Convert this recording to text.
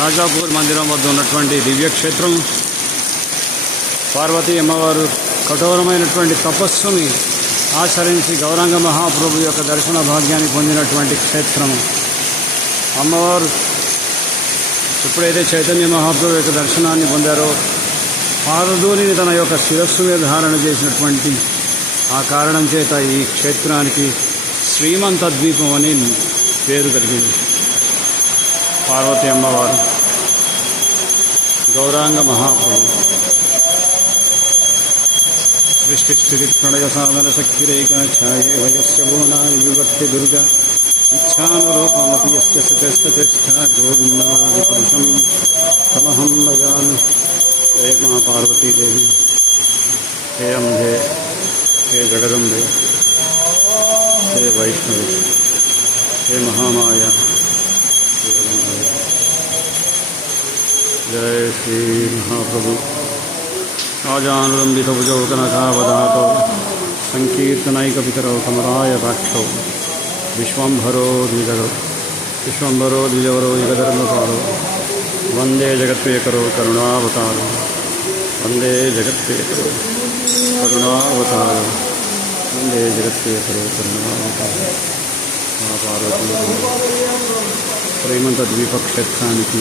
రాజాపూర్ మందిరం వద్ద ఉన్నటువంటి దివ్యక్షేత్రం పార్వతీ అమ్మవారు కఠోరమైనటువంటి తపస్సుని ఆచరించి గౌరాంగ మహాప్రభు యొక్క దర్శన భాగ్యాన్ని పొందినటువంటి క్షేత్రము. అమ్మవారు ఎప్పుడైతే చైతన్య మహాప్రభు యొక్క దర్శనాన్ని పొందారో పాదధూళిని తన యొక్క శిరస్సు మీద ధారణ చేసినటువంటి ఆ కారణం చేత ఈ క్షేత్రానికి శ్రీమంత ద్వీపం అని పేరు కలిగింది. పార్వతీ అమ్మవారు గౌరాంగ మహాప్రభు సృష్టి స్థితి ప్రణయ సాధన శక్తిరేక ఛాయే వయస్య భువనాయ వివర్తి దుర్గా ఇచ్ఛానురూపమపి యస్య సతేష్ట గోవిందాది పురుషం తమహం భజామి. హే మా పార్వతీదేవి, హే అంబే, హే జగదంబే, హే వైష్ణవి, హే మహామాయ, जय श्री महाप्रभु. आजानुलंबितभुजौ कनकावदातौ संकीर्तनैकपितरौ कमलायताक्षौ विश्वम्भरो द्विजवरो युगधर्मपालो वन्दे जगत्प्रियकरो करुणावतारो वन्दे जगत्प्रियकरो करुणावतारो वन्दे जगत्प्रियकरो करुणावतारो. महापार्वती श्रीमंत द्वीपक्षेत्राనికి